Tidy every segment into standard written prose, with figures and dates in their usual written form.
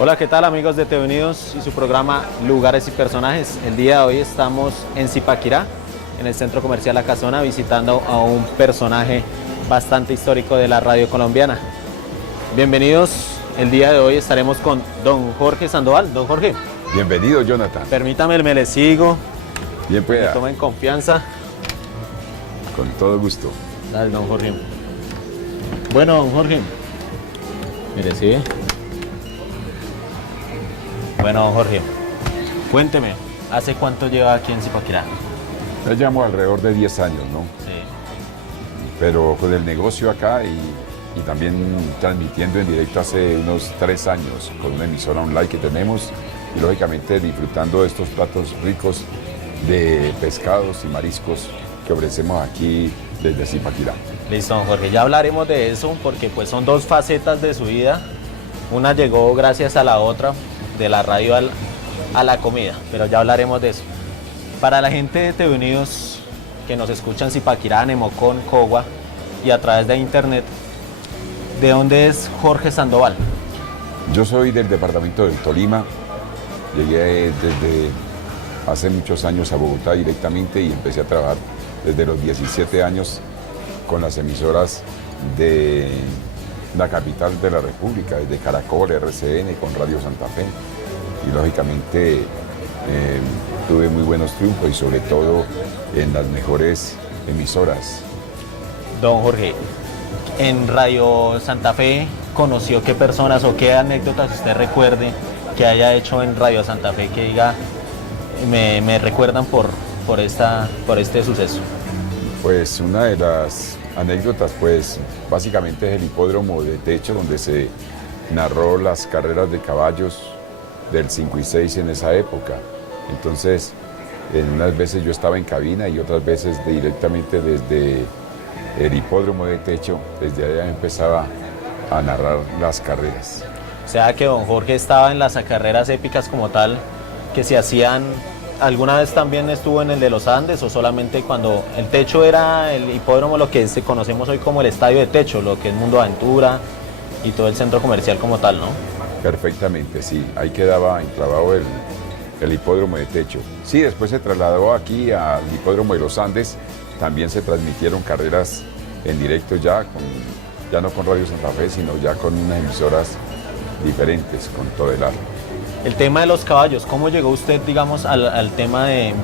Hola, ¿qué tal amigos de TV Unidos y su programa Lugares y Personajes? El día de hoy estamos en Zipaquirá, en el centro comercial La Casona, visitando a un personaje bastante histórico de la radio colombiana. Bienvenidos, el día de hoy estaremos con don Jorge Sandoval. Don Jorge. Bienvenido, Jonathan. Permítame, me le sigo. Bien, pues. Tomen confianza. Con todo gusto. Dale, don Jorge. Bueno, don Jorge. Mire, sigue. Bueno, don Jorge, cuénteme, ¿hace cuánto lleva aquí en Zipaquirá? Ya llevamos alrededor de 10 años, ¿no? Sí. Pero con el negocio acá y también transmitiendo en directo hace unos 3 años con una emisora online que tenemos y lógicamente disfrutando de estos platos ricos de pescados y mariscos que ofrecemos aquí desde Zipaquirá. Listo, don Jorge, ya hablaremos de eso porque pues son dos facetas de su vida. Una llegó gracias a la otra, de la radio a la comida, pero ya hablaremos de eso. Para la gente de TV Unidos que nos escuchan en Zipaquirá, Nemocón, Cogua y a través de internet, ¿de dónde es Jorge Sandoval? Yo soy del departamento del Tolima, llegué desde hace muchos años a Bogotá directamente y empecé a trabajar desde los 17 años con las emisoras de la capital de la República, desde Caracol, RCN, con Radio Santa Fe. Y lógicamente tuve muy buenos triunfos y sobre todo en las mejores emisoras. Don Jorge, en Radio Santa Fe, ¿conoció qué personas o qué anécdotas usted recuerde que haya hecho en Radio Santa Fe que diga, me recuerdan por este suceso? Pues una de las anécdotas, pues básicamente es el hipódromo de techo donde se narró las carreras de caballos del 5 y 6 en esa época. Entonces, en unas veces yo estaba en cabina y otras veces directamente desde el hipódromo de techo, desde allá empezaba a narrar las carreras. O sea que don Jorge estaba en las carreras épicas como tal, que se hacían. ¿Alguna vez también estuvo en el de los Andes o solamente cuando el techo era el hipódromo, lo que conocemos hoy como el estadio de techo, lo que es Mundo Aventura y todo el centro comercial como tal, ¿no? Perfectamente, sí. Ahí quedaba enclavado el hipódromo de techo. Sí, después se trasladó aquí al hipódromo de los Andes. También se transmitieron carreras en directo ya no con Radio Santa Fe, sino ya con unas emisoras diferentes, con Todelar. El tema de los caballos, ¿cómo llegó usted, digamos, al tema de,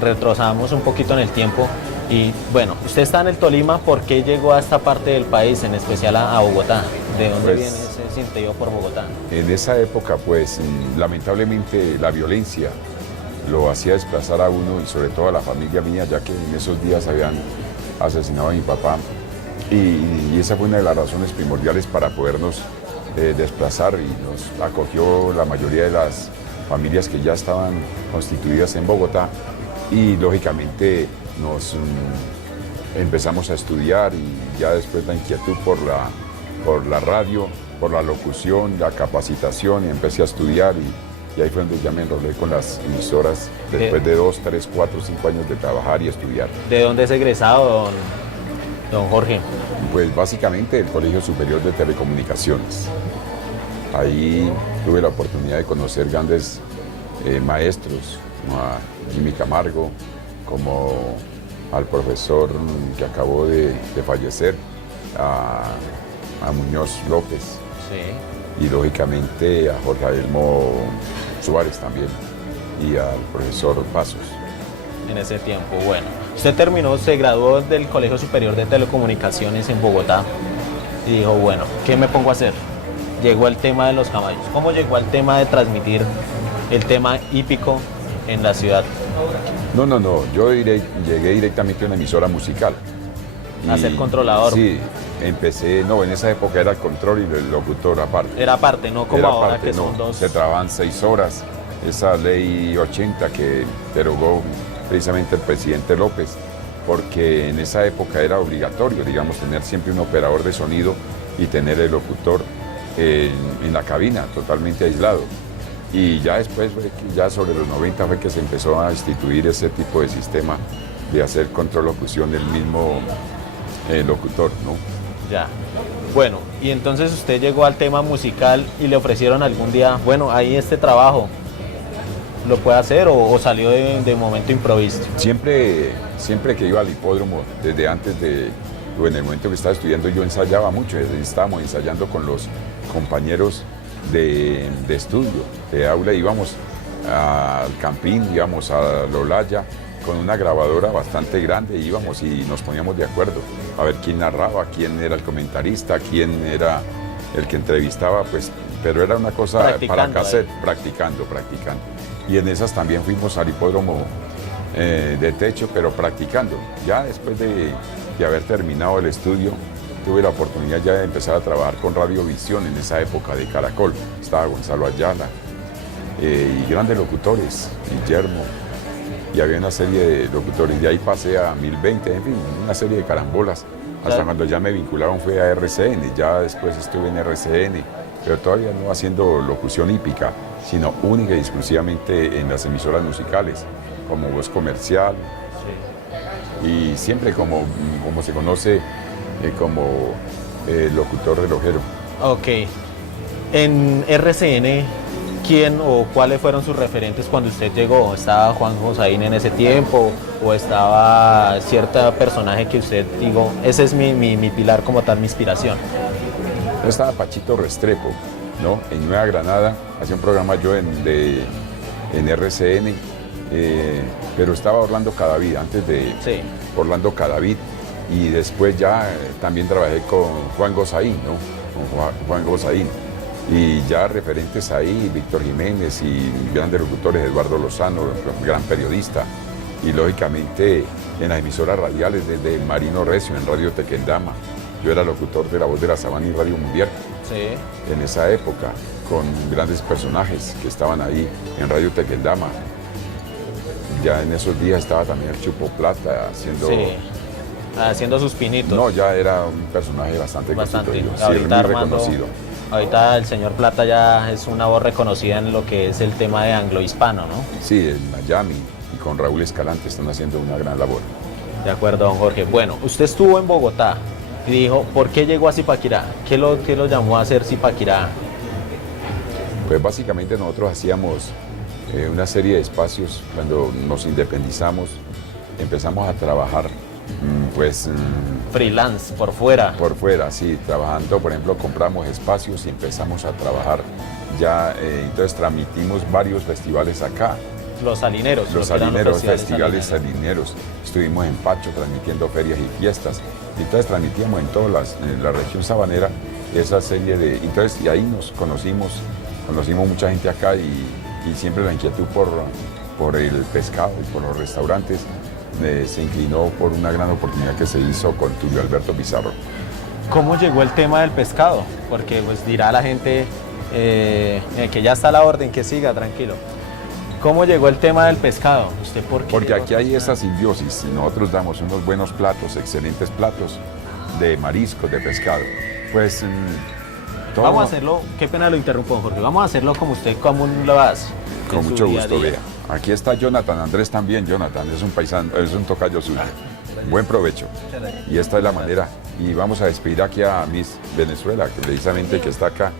retrocedamos un poquito en el tiempo? Y bueno, usted está en el Tolima, ¿por qué llegó a esta parte del país, en especial a Bogotá? ¿De dónde viene ese sentido por Bogotá? En esa época, pues, lamentablemente la violencia lo hacía desplazar a uno y sobre todo a la familia mía, ya que en esos días habían asesinado a mi papá. Y esa fue una de las razones primordiales para podernos desplazar y nos acogió la mayoría de las familias que ya estaban constituidas en Bogotá y lógicamente nos empezamos a estudiar y ya después la inquietud por la radio, por la locución, la capacitación y empecé a estudiar y ahí fue donde ya me enrolé con las emisoras después de 2, 3, 4, 5 años de trabajar y estudiar. ¿De dónde es egresado, don Jorge? Pues básicamente el Colegio Superior de Telecomunicaciones. Ahí tuve la oportunidad de conocer grandes maestros, como a Jimmy Camargo, como al profesor que acabó de fallecer, a Muñoz López. Sí. Y lógicamente a Jorge Adelmo Suárez también, y al profesor Pasos. En ese tiempo, bueno. Usted se graduó del Colegio Superior de Telecomunicaciones en Bogotá y dijo, bueno, ¿qué me pongo a hacer? Llegó el tema de los caballos. ¿Cómo llegó al tema de transmitir el tema hípico en la ciudad? No, yo llegué directamente a una emisora musical. A ser controlador. Sí, empecé, en esa época era el control y el locutor aparte. Era aparte, no como ahora que son dos. Se trabajaban 6 horas. Esa ley 80 que derogó precisamente el presidente López, porque en esa época era obligatorio, digamos, tener siempre un operador de sonido y tener el locutor en la cabina, totalmente aislado. Y ya después, ya sobre los 90 fue que se empezó a instituir ese tipo de sistema de hacer control locución del mismo locutor, ¿no? Ya. Bueno, y entonces usted llegó al tema musical y le ofrecieron algún día, bueno, ahí este trabajo, ¿lo puede hacer o salió de momento improviso? Siempre que iba al hipódromo, desde antes o en el momento que estaba estudiando, yo ensayaba mucho. Estábamos ensayando con los compañeros de estudio, de aula. Íbamos al Campín, íbamos a Lolaya con una grabadora bastante grande, íbamos y nos poníamos de acuerdo a ver quién narraba, quién era el comentarista, quién era el que entrevistaba, pues, pero era una cosa para cassette, practicando. Y en esas también fuimos al hipódromo de techo, pero practicando. Ya después de haber terminado el estudio, tuve la oportunidad ya de empezar a trabajar con Radiovisión en esa época de Caracol. Estaba Gonzalo Ayala y grandes locutores, Guillermo, y había una serie de locutores. De ahí pasé a 1020, en fin, una serie de carambolas. Hasta cuando ya me vincularon fue a RCN, ya después estuve en RCN, pero todavía no haciendo locución hípica, sino única y exclusivamente en las emisoras musicales, como voz comercial, y siempre como se conoce como locutor relojero. Ok. En RCN, ¿quién o cuáles fueron sus referentes cuando usted llegó? ¿Estaba Juan Josaín en ese tiempo o estaba cierto personaje que usted dijo, ese es mi pilar como tal, mi inspiración? Estaba Pachito Restrepo, ¿no? En Nueva Granada, hacía un programa yo en RCN, pero estaba Orlando Cadavid, antes de Orlando Cadavid, y después ya también trabajé con Juan Gozaín, ¿no? Con Juan Gozaín. Y ya referentes ahí, Víctor Jiménez y grandes locutores, Eduardo Lozano, gran periodista. Y lógicamente en las emisoras radiales, desde Marino Recio, en Radio Tequendama. Yo era locutor de La Voz de la Sabana y Radio Mundial. En esa época, con grandes personajes que estaban ahí en Radio Tequendama. Ya en esos días estaba también el Chupo Plata haciendo sus pinitos. No, ya era un personaje bastante constituido, ahorita muy Armando, reconocido. Ahorita el señor Plata ya es una voz reconocida en lo que es el tema de anglo-hispano, ¿no? Sí, en Miami y con Raúl Escalante están haciendo una gran labor. De acuerdo, don Jorge. Bueno, usted estuvo en Bogotá y dijo, ¿por qué llegó a Zipaquirá? ¿Qué lo llamó a hacer Zipaquirá? Pues básicamente nosotros hacíamos una serie de espacios. Cuando nos independizamos, empezamos a trabajar freelance, por fuera. Por fuera, sí, trabajando. Por ejemplo, compramos espacios y empezamos a trabajar ya, entonces transmitimos varios festivales acá. Los Salineros. Los festivales salineros. Estuvimos en Pacho transmitiendo ferias y fiestas. Entonces transmitíamos en toda la región sabanera esa serie de... Entonces, y ahí nos conocimos mucha gente acá y siempre la inquietud por el pescado y por los restaurantes se inclinó por una gran oportunidad que se hizo con Tulio Alberto Pizarro. ¿Cómo llegó el tema del pescado? Porque pues dirá la gente que ya está la orden, que siga, tranquilo. ¿Cómo llegó el tema del pescado? ¿Usted por qué? Porque aquí hay esa simbiosis y nosotros damos unos buenos platos, excelentes platos de mariscos, de pescado. Pues todo... Vamos a hacerlo, qué pena lo interrumpo, Jorge, vamos a hacerlo como usted común lo hace. Con mucho gusto, vea. Aquí está Jonathan Andrés también. Jonathan es un paisano, es un tocayo suyo. Buen provecho. Y esta es la manera. Y vamos a despedir aquí a Miss Venezuela, que precisamente que está acá.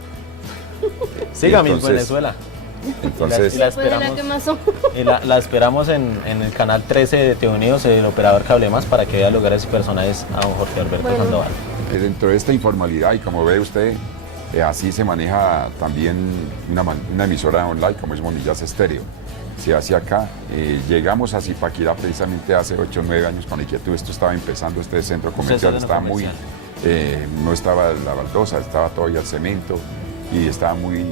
Siga Miss Venezuela. Entonces, la esperamos en el canal 13 de TV Unidos, el operador Cablemas, para que vea lugares y personajes a don Jorge Alberto Sandoval. Dentro de esta informalidad, y como ve usted, así se maneja también una emisora online como es Monillas Estéreo. Se hace acá. Llegamos a Zipaquirá precisamente hace 8 o 9 años con la inquietud. Esto estaba empezando, este centro comercial estaba muy... no estaba la baldosa, estaba todavía el cemento y estaba muy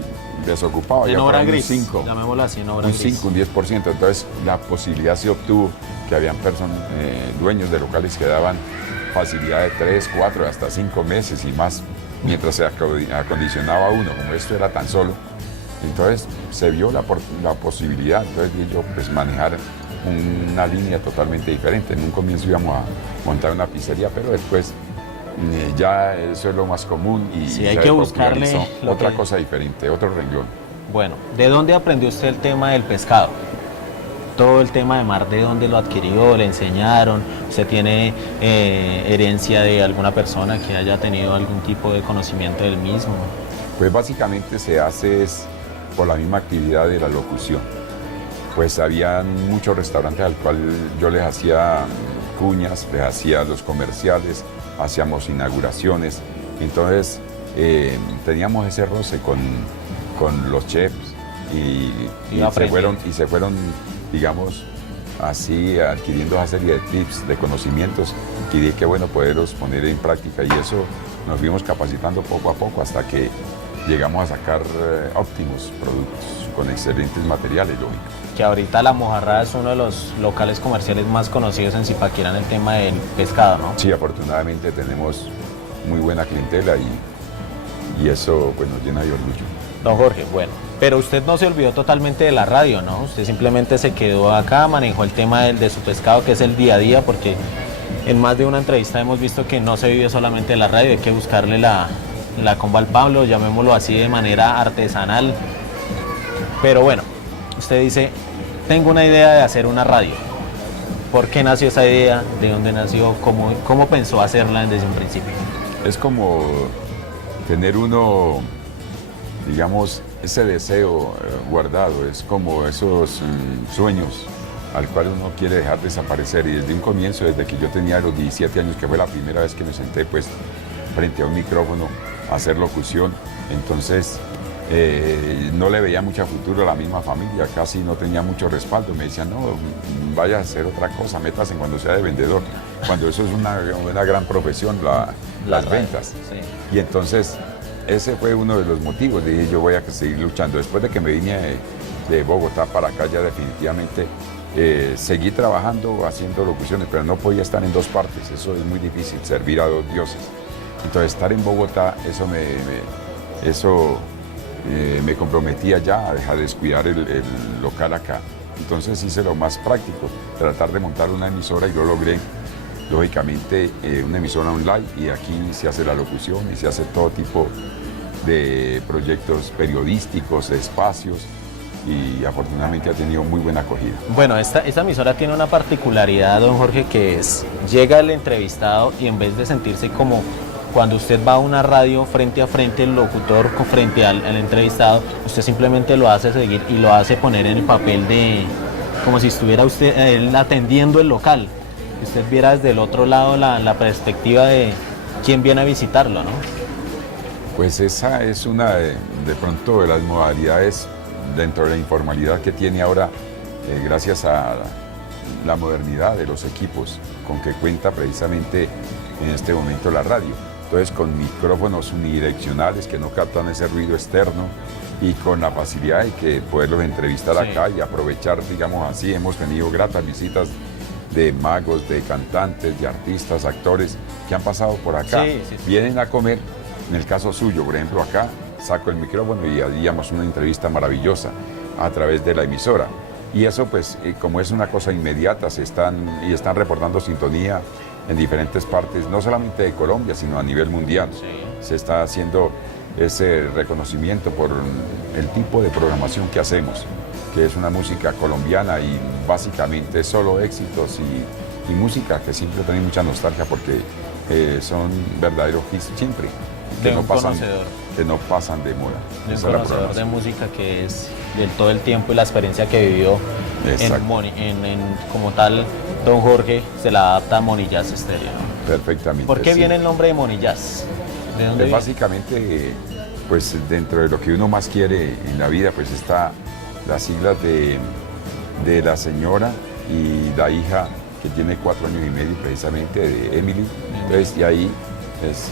desocupado. En obra gris, llamémoslo así, en obra gris. Un 5, un 10%. Entonces la posibilidad se obtuvo que habían dueños de locales que daban facilidad de 3, 4, hasta 5 meses y más, mientras se acondicionaba uno. Como esto era tan solo, entonces se vio la posibilidad, entonces yo pues manejar una línea totalmente diferente. En un comienzo íbamos a montar una pizzería, pero después ya eso es lo más común y sí, hay que buscarle otra cosa diferente, otro renglón. Bueno, ¿de dónde aprendió usted el tema del pescado? todo el tema de mar, ¿de dónde lo adquirió? ¿Le enseñaron? ¿Usted tiene herencia de alguna persona que haya tenido algún tipo de conocimiento del mismo? Pues básicamente se hace es por la misma actividad de la locución. Pues habían muchos restaurantes al cual yo les hacía cuñas, les hacía los comerciales, hacíamos inauguraciones. Entonces teníamos ese roce con los chefs y se fueron, digamos, así adquiriendo una serie de tips, de conocimientos y dije que bueno poderlos poner en práctica y eso nos fuimos capacitando poco a poco hasta que llegamos a sacar óptimos productos con excelentes materiales, lógico. Que ahorita La Mojarra es uno de los locales comerciales más conocidos en Zipaquirá en el tema del pescado, ¿no? Sí, afortunadamente tenemos muy buena clientela y eso pues nos llena de orgullo. Don Jorge, bueno, pero usted no se olvidó totalmente de la radio, ¿no? Usted simplemente se quedó acá, manejó el tema de su pescado, que es el día a día, porque en más de una entrevista hemos visto que no se vive solamente de la radio, hay que buscarle la comba al Pablo, llamémoslo así de manera artesanal. Pero bueno, usted dice, tengo una idea de hacer una radio. ¿Por qué nació esa idea? ¿De dónde nació? ¿Cómo pensó hacerla desde un principio? Es como tener uno, digamos, ese deseo guardado, es como esos sueños al cual uno quiere dejar desaparecer y desde un comienzo, desde que yo tenía los 17 años, que fue la primera vez que me senté pues frente a un micrófono a hacer locución, entonces no le veía mucho futuro a la misma familia, casi no tenía mucho respaldo, me decían, no, vaya a hacer otra cosa, métase cuando sea de vendedor, cuando eso es una gran profesión, las ventas. Sí. Y entonces ese fue uno de los motivos, dije yo voy a seguir luchando. Después de que me vine de Bogotá para acá ya definitivamente seguí trabajando, haciendo locuciones, pero no podía estar en dos partes, eso es muy difícil, servir a dos dioses. Entonces estar en Bogotá, eso me comprometía ya a dejar de descuidar el local acá. Entonces hice lo más práctico, tratar de montar una emisora y lo logré. Lógicamente una emisora online y aquí se hace la locución y se hace todo tipo de proyectos periodísticos, de espacios y afortunadamente ha tenido muy buena acogida. Bueno, esta emisora tiene una particularidad, don Jorge, que es, llega el entrevistado y en vez de sentirse como cuando usted va a una radio frente a frente, el locutor frente al entrevistado, usted simplemente lo hace seguir y lo hace poner en el papel de, como si estuviera usted él atendiendo el local. Usted viera desde el otro lado la perspectiva de quién viene a visitarlo, ¿no? Pues esa es una de pronto de las modalidades dentro de la informalidad que tiene ahora, gracias a la modernidad de los equipos con que cuenta precisamente en este momento la radio. Entonces con micrófonos unidireccionales que no captan ese ruido externo y con la facilidad de que poderlos entrevistar acá y aprovechar, digamos así, hemos tenido gratas visitas de magos, de cantantes, de artistas, actores que han pasado por acá, vienen a comer, en el caso suyo, por ejemplo, acá saco el micrófono y haríamos una entrevista maravillosa a través de la emisora. Y eso pues, como es una cosa inmediata, están reportando sintonía en diferentes partes, no solamente de Colombia, sino a nivel mundial. Se está haciendo ese reconocimiento por el tipo de programación que hacemos, que es una música colombiana y básicamente solo éxitos y música que siempre tiene mucha nostalgia porque son verdaderos hits siempre, que no pasan de moda. De un conocedor de música que es de todo el tiempo y la experiencia que vivió como tal, don Jorge se la adapta a Moni Jazz Estéreo, ¿no? Perfectamente. ¿Por qué viene el nombre de Moni Jazz? ¿De dónde viene? Básicamente, pues dentro de lo que uno más quiere en la vida, pues está las siglas de la señora y la hija que tiene 4 años y medio precisamente, de Emily. Entonces, y ahí es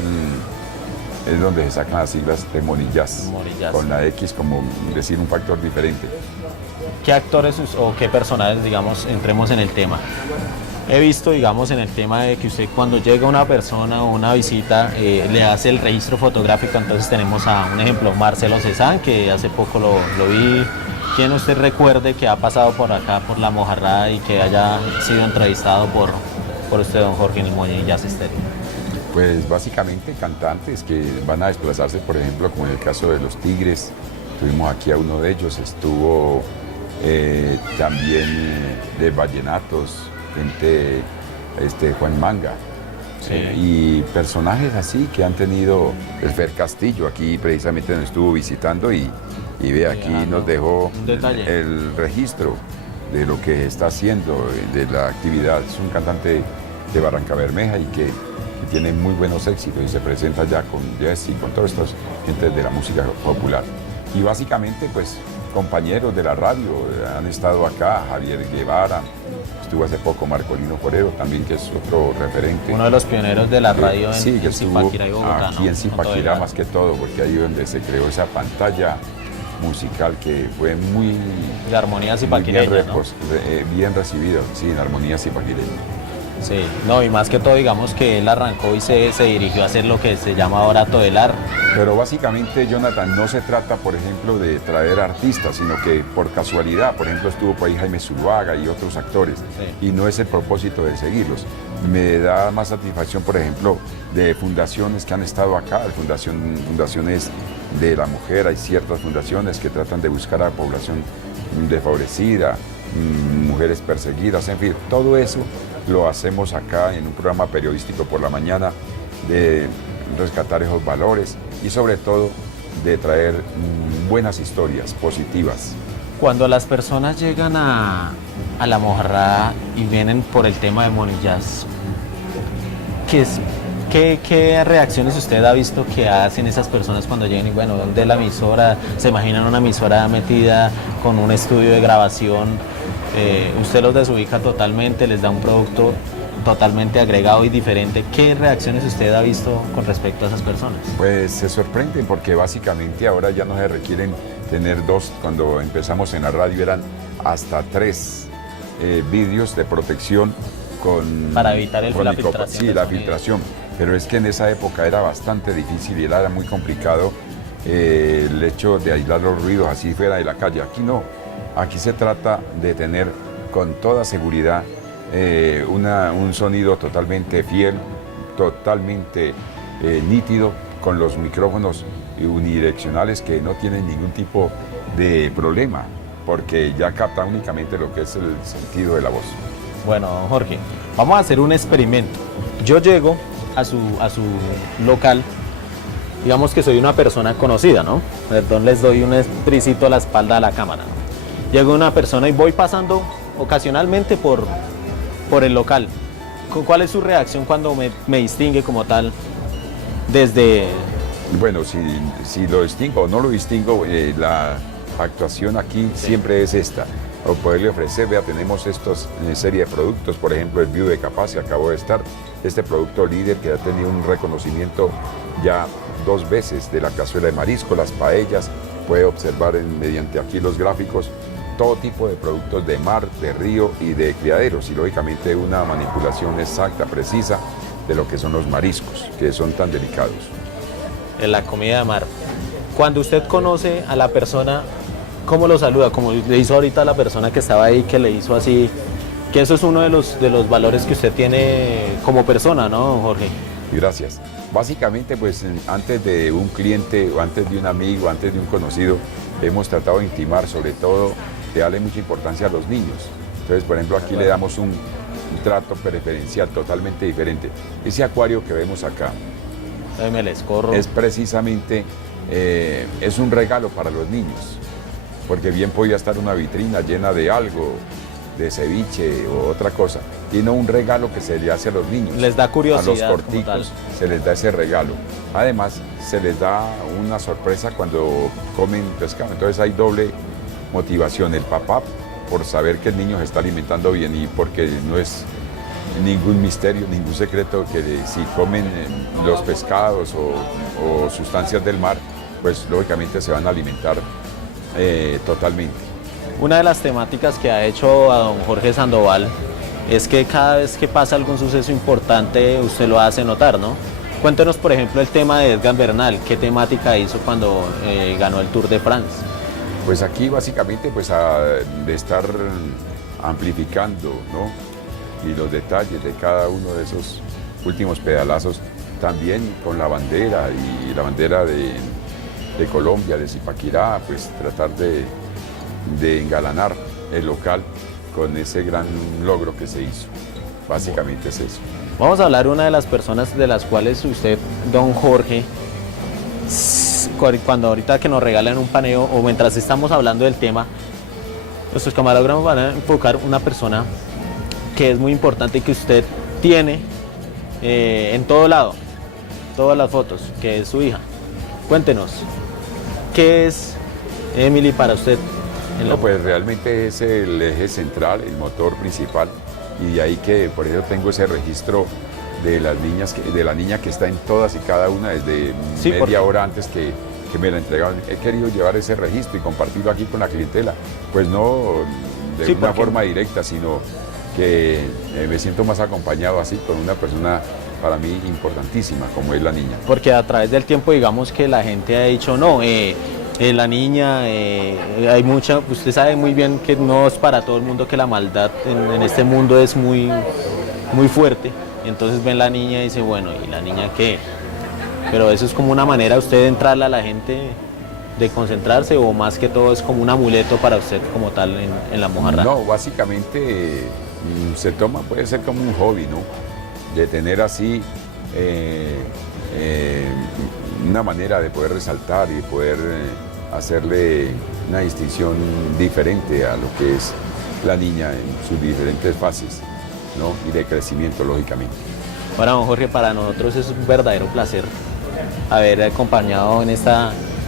donde se sacan las siglas de Moni Jazz, con la X como decir un factor diferente. ¿Qué actores o qué personajes, digamos, entremos en el tema? He visto, digamos, en el tema de que usted cuando llega una persona o una visita le hace el registro fotográfico, entonces tenemos a un ejemplo, Marcelo Cezanne, que hace poco lo vi. ¿Quién usted recuerde que ha pasado por acá, por La Mojarra y que haya sido entrevistado por usted, don Jorge, en el Moni Jazz Estéreo? Pues básicamente cantantes que van a desplazarse, por ejemplo, como en el caso de Los Tigres, tuvimos aquí a uno de ellos, estuvo también de vallenatos, gente, Juan Manga. Sí. Y personajes así que han tenido, el Fer Castillo aquí precisamente nos estuvo visitando y ve, aquí nos dejó el registro de lo que está haciendo, de la actividad. Es un cantante de Barranca Bermeja y que tiene muy buenos éxitos y se presenta ya con Jesse, con todos estos gente de la música popular. Y básicamente pues compañeros de la radio han estado acá, Javier Guevara, estuvo hace poco Marcolino Forero también, que es otro referente. Uno de los pioneros de la radio sí, en Zipaquirá y Bogotá, aquí, ¿no? En Zipaquirá más que todo, porque ahí donde se creó esa pantalla musical que fue muy... De armonía zipaquireña, ¿no? Bien recibido, sí, en armonía zipaquireña. Sí, no, y más que todo, digamos que él arrancó y se dirigió a hacer lo que se llama ahora todelar. Pero básicamente, Jonathan, no se trata, por ejemplo, de traer artistas, sino que por casualidad, por ejemplo, estuvo por ahí Jaime Zuluaga y otros actores, sí. Y no es el propósito de seguirlos. Me da más satisfacción, por ejemplo, de fundaciones que han estado acá, fundaciones de la mujer, hay ciertas fundaciones que tratan de buscar a la población desfavorecida, mujeres perseguidas, en fin, todo eso lo hacemos acá en un programa periodístico por la mañana, de rescatar esos valores y sobre todo de traer buenas historias positivas. Cuando las personas llegan a la Mojarrá y vienen por el tema de Monillas, ¿qué reacciones usted ha visto que hacen esas personas cuando llegan y bueno, de la emisora, se imaginan una emisora metida con un estudio de grabación? Usted los desubica totalmente, les da un producto totalmente agregado y diferente. ¿Qué reacciones usted ha visto con respecto a esas personas? Pues se sorprenden porque básicamente ahora ya no se requieren tener dos, cuando empezamos en la radio eran hasta 3 vídeos de protección para evitar la filtración. Sí, la filtración, pero es que en esa época era bastante difícil y era muy complicado el hecho de aislar los ruidos así fuera de la calle. Aquí no. Aquí se trata de tener con toda seguridad un sonido totalmente fiel, totalmente nítido, con los micrófonos unidireccionales que no tienen ningún tipo de problema, porque ya capta únicamente lo que es el sentido de la voz. Bueno, Jorge, vamos a hacer un experimento. Yo llego a su local, digamos que soy una persona conocida, ¿no? Perdón, les doy un prisito a la espalda a la cámara, ¿no? Llega una persona y voy pasando ocasionalmente por el local. ¿Cuál es su reacción cuando me distingue como tal desde...? Bueno, si lo distingo o no lo distingo, la actuación aquí siempre es esta. O poderle ofrecer, vea, tenemos estos serie de productos, por ejemplo, el Viudo de Capaz, que acabó de estar, este producto líder que ha tenido un reconocimiento ya 2 veces de la cazuela de marisco, las paellas, puede observar mediante aquí los gráficos, todo tipo de productos de mar, de río y de criaderos y lógicamente una manipulación exacta, precisa de lo que son los mariscos, que son tan delicados. En la comida de mar, cuando usted conoce a la persona, ¿cómo lo saluda? Como le hizo ahorita a la persona que estaba ahí, que le hizo así, que eso es uno de los valores que usted tiene como persona, ¿no, Jorge? Gracias. Básicamente, pues antes de un cliente o antes de un amigo, antes de un conocido, hemos tratado de intimar, sobre todo de darle mucha importancia a los niños. Entonces, por ejemplo, aquí le damos un trato preferencial totalmente diferente. Ese acuario que vemos acá es precisamente es un regalo para los niños, porque bien podría estar una vitrina llena de algo, de ceviche o otra cosa, y no un regalo que se le hace a los niños. Les da curiosidad. A los corticos se les da ese regalo. Además, se les da una sorpresa cuando comen pescado. Entonces hay doble motivación. El papá por saber que el niño se está alimentando bien y porque no es ningún misterio, ningún secreto que si comen los pescados o sustancias del mar, pues lógicamente se van a alimentar totalmente. Una de las temáticas que ha hecho a don Jorge Sandoval es que cada vez que pasa algún suceso importante usted lo hace notar, ¿no? Cuéntenos, por ejemplo, el tema de Egan Bernal. ¿Qué temática hizo cuando ganó el Tour de France? Pues aquí básicamente pues de estar amplificando, ¿no? Y los detalles de cada uno de esos últimos pedalazos, también con la bandera y la bandera de Colombia, de Zipaquirá, pues tratar de engalanar el local con ese gran logro que se hizo. Básicamente es eso. Vamos a hablar de una de las personas de las cuales usted, don Jorge, cuando ahorita que nos regalan un paneo o mientras estamos hablando del tema, nuestros camarógrafos van a enfocar una persona que es muy importante y que usted tiene en todo lado, todas las fotos, que es su hija. Cuéntenos, ¿qué es Emily para usted? No, pues realmente es el eje central, el motor principal, y de ahí que por eso tengo ese registro de las niñas, de la niña que está en todas y cada una desde media hora antes que me la entregaron. He querido llevar ese registro y compartirlo aquí con la clientela, pues no de una forma directa, sino que me siento más acompañado así con una persona para mí importantísima como es la niña. Porque a través del tiempo digamos que la gente ha dicho no, la niña, hay mucha, usted sabe muy bien que no es para todo el mundo, que la maldad en este mundo es muy fuerte, entonces ven la niña y dice bueno, ¿y la niña qué? Pero eso es como una manera de usted de entrarle a la gente, de concentrarse, o más que todo es como un amuleto para usted como tal en la mojarra. No, básicamente se toma, puede ser como un hobby, ¿no? De tener así una manera de poder resaltar y poder hacerle una distinción diferente a lo que es la niña en sus diferentes fases, ¿no? Y de crecimiento, lógicamente. Bueno, don Jorge, para nosotros es un verdadero placer haber acompañado en este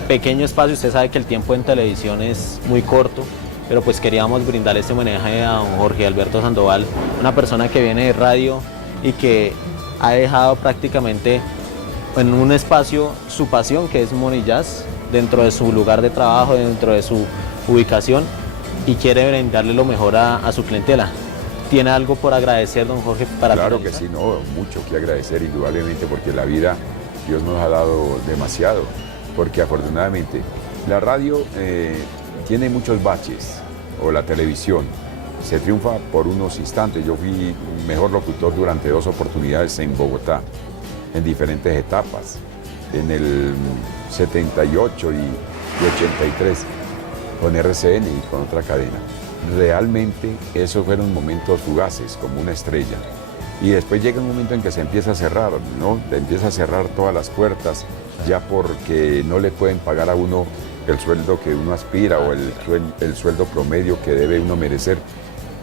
pequeño espacio. Usted sabe que el tiempo en televisión es muy corto, pero pues queríamos brindarle este homenaje a don Jorge Alberto Sandoval, una persona que viene de radio y que ha dejado prácticamente en un espacio su pasión, que es Money Jazz, dentro de su lugar de trabajo, dentro de su ubicación, y quiere brindarle lo mejor a su clientela. ¿Tiene algo por agradecer, don Jorge? Claro que sí, no, mucho que agradecer, indudablemente, porque la vida Dios nos ha dado demasiado, porque afortunadamente la radio tiene muchos baches, o la televisión, se triunfa por unos instantes. Yo fui mejor locutor durante 2 oportunidades en Bogotá, en diferentes etapas, en el 78 y 83, con RCN y con otra cadena. Realmente esos fueron momentos fugaces, como una estrella. Y después llega un momento en que se empieza a cerrar, ¿no? Le empieza a cerrar todas las puertas, ya porque no le pueden pagar a uno el sueldo que uno aspira o el sueldo promedio que debe uno merecer.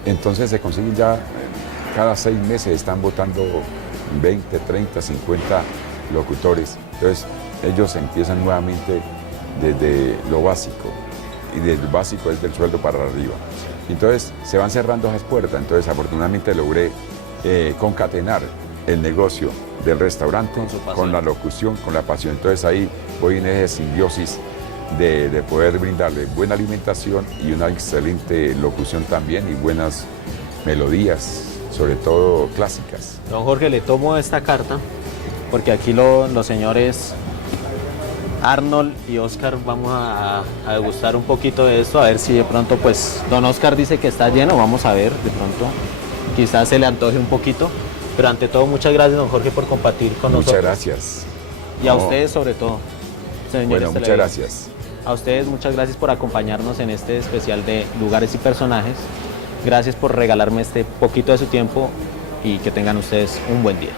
Entonces se consiguen ya, cada 6 meses están votando 20, 30, 50 locutores. Entonces ellos empiezan nuevamente desde lo básico, y desde el básico es del sueldo para arriba. Entonces se van cerrando esas puertas. Entonces afortunadamente logré concatenar el negocio del restaurante con la locución, con la pasión. Entonces ahí voy en esa simbiosis de poder brindarle buena alimentación y una excelente locución también, y buenas melodías, sobre todo clásicas. Don Jorge, le tomo esta carta porque aquí los señores Arnold y Oscar vamos a degustar un poquito de esto, a ver si de pronto, pues don Oscar dice que está lleno, vamos a ver, de pronto quizás se le antoje un poquito, pero ante todo muchas gracias, don Jorge, por compartir con nosotros. Muchas gracias. Y a ustedes sobre todo, señores. Bueno, muchas gracias. A ustedes muchas gracias por acompañarnos en este especial de lugares y personajes. Gracias por regalarme este poquito de su tiempo y que tengan ustedes un buen día.